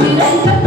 Miranda.